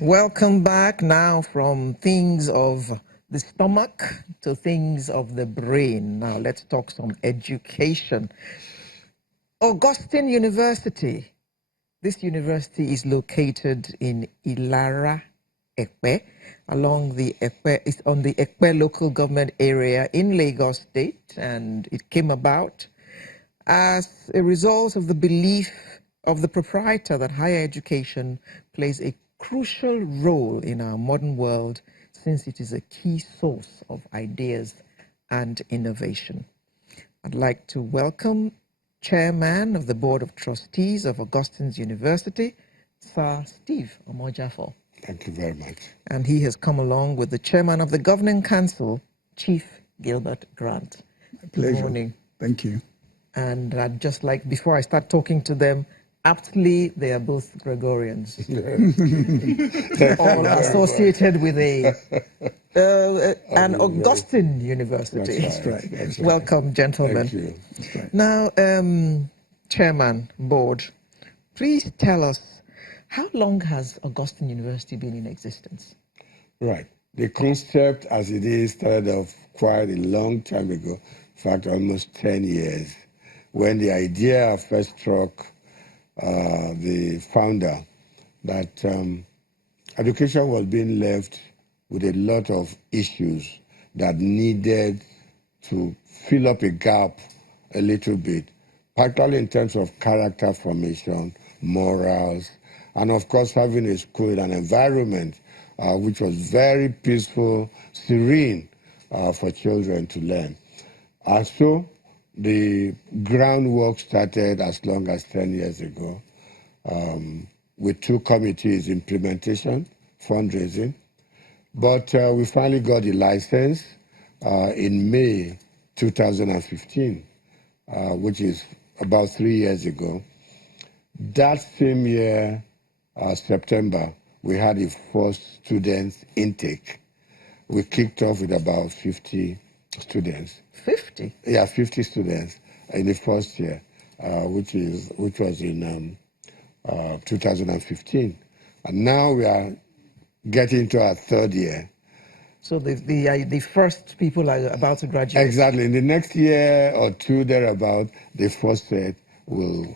Welcome back now from things of the stomach to things of the brain. Now let's talk some education. Augustine University. This university is located in Ilara, Ekpe, along the Ekpe, it's on the Ekpe local government area in Lagos State, and it came about as a result of the belief of the proprietor that higher education plays a crucial role in our modern world, since it is a key source of ideas and innovation. I'd like to welcome Chairman of the Board of Trustees of Augustine's University, Sir Steve Omojafo. Thank you very much. And he has come along with the Chairman of the Governing Council, Chief Gilbert Grant. My pleasure. Good morning. Thank you. And I'd just like, before I start talking to them, aptly, they are both Gregorians, all associated with an Augustine University. That's right. That's right. Welcome, gentlemen. Thank you. That's right. Now, Chairman, Board, please tell us, how long has Augustine University been in existence? Right. The concept as it is started off quite a long time ago, in fact, almost 10 years, when the idea first struck the founder that education was being left with a lot of issues that needed to fill up a gap a little bit, particularly in terms of character formation, morals, and of course having a school in an environment which was very peaceful, serene for children to learn. And so the groundwork started as long as 10 years ago with two committees: implementation, fundraising. But we finally got the license in May 2015, which is about 3 years ago. That same year, September, we had the first students intake. We kicked off with about 50 students. 50? Yeah, 50 students in the first year, which was in 2015. And now we are getting to our third year. So the first people are about to graduate? Exactly. In the next year or two thereabout, the first set will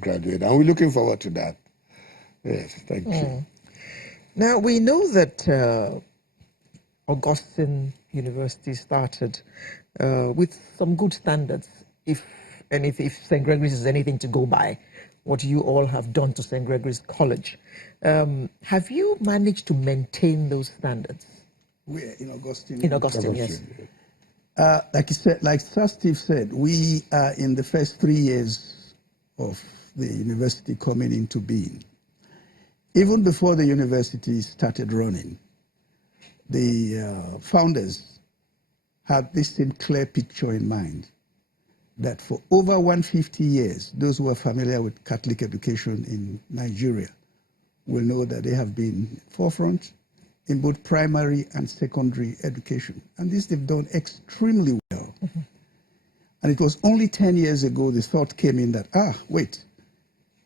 graduate. And we're looking forward to that. Yes, thank you. Now, we know that Augustine University started with some good standards, if St. Gregory's is anything to go by, what you all have done to St. Gregory's College. Have you managed to maintain those standards? We're in Augustine. In Augustine, yes. Like Sir Steve said, we are in the first 3 years of the university coming into being. Even before the university started running, the founders had this clear picture in mind that for over 150 years, those who are familiar with Catholic education in Nigeria will know that they have been forefront in both primary and secondary education. And this they've done extremely well. Mm-hmm. And it was only 10 years ago the thought came in that, wait,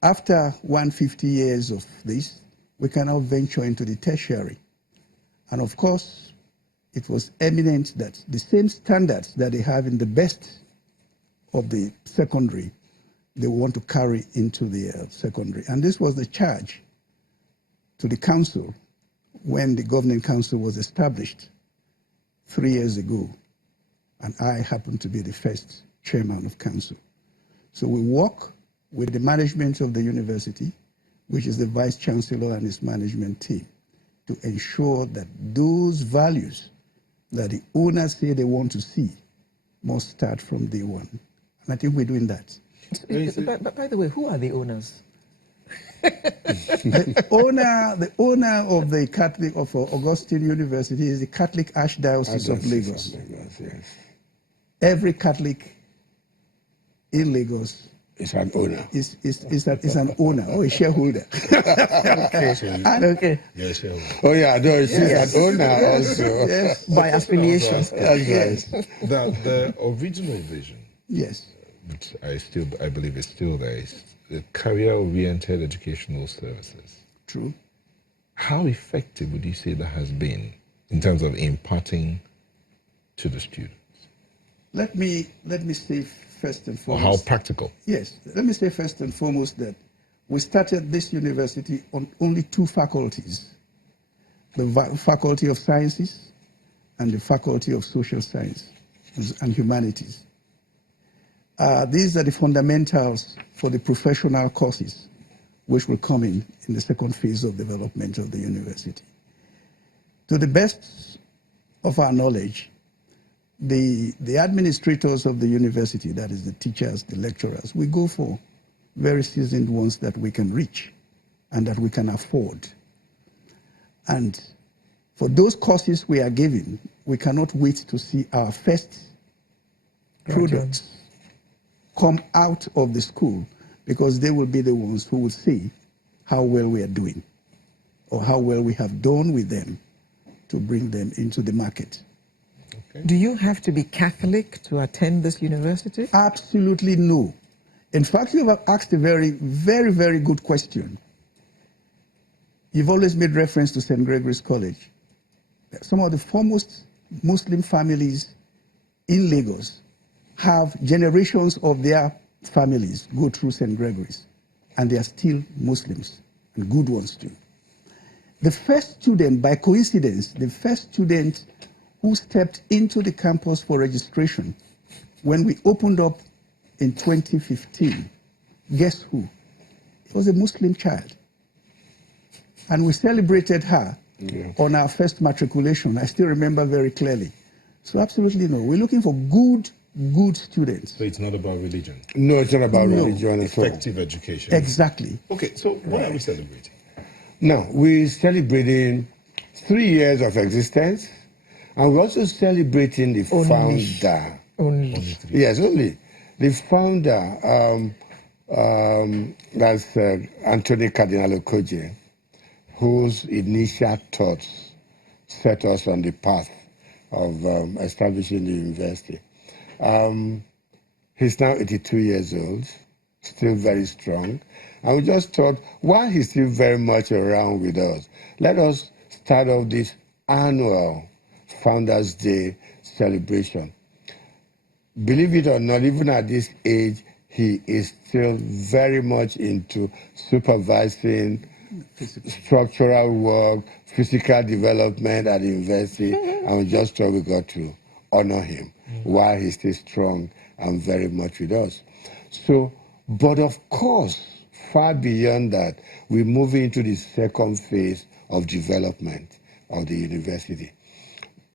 after 150 years of this, we can now venture into the tertiary. And of course, it was eminent that the same standards that they have in the best of the secondary, they want to carry into the secondary. And this was the charge to the council when the governing council was established 3 years ago. And I happened to be the first chairman of council. So we work with the management of the university, which is the vice chancellor and his management team, to ensure that those values that the owners say they want to see must start from day one. And I think we're doing that. But by the way, who are the owners? The owner of the Catholic of Augustine University is the Catholic Archdiocese of Lagos. Yes. Every Catholic in Lagos is an owner. Is an owner or a shareholder. Okay. Yes. Oh yeah, no, she's an owner also. Yes. By affiliation. Yes. The original vision. Yes. but I believe it's still there, is the career-oriented educational services. True. How effective would you say that has been in terms of imparting to the students? Let me say first and Or foremost. how practical? Yes, let me say first and foremost that we started this university on only two faculties, the Faculty of Sciences and the Faculty of Social Science and Humanities. These are the fundamentals for the professional courses which will come in the second phase of development of the university. To the best of our knowledge, the administrators of the university, that is the teachers, the lecturers, we go for very seasoned ones that we can reach and that we can afford. And for those courses we are giving, we cannot wait to see our first products come out of the school, because they will be the ones who will see how well we are doing or how well we have done with them to bring them into the market. Okay. Do you have to be Catholic to attend this university? Absolutely no. In fact, you have asked a very, very, very good question. You've always made reference to St. Gregory's College. Some of the foremost Muslim families in Lagos have generations of their families go through St. Gregory's, and they are still Muslims, and good ones too. The first student, by coincidence, the first student who stepped into the campus for registration when we opened up in 2015, guess who? It was a Muslim child. And we celebrated her on our first matriculation. I still remember very clearly. So absolutely no. We're looking for good students. So it's not about religion? No, it's not about religion at all. Effective education. Exactly. Okay, so what are we celebrating? Now, we're celebrating 3 years of existence, and we're also celebrating the founder. Only. Yes, only. The founder, that's Anthony Cardinal Okoje, whose initial thoughts set us on the path of establishing the university. He's now 82 years old, still very strong. And we just thought, while he's still very much around with us, let us start off this annual Founders Day celebration. Believe it or not, even at this age, he is still very much into supervising structural work, physical development at the university, and we just thought we got to honor him while he's still strong and very much with us. So, but of course, far beyond that, we move into the second phase of development of the university.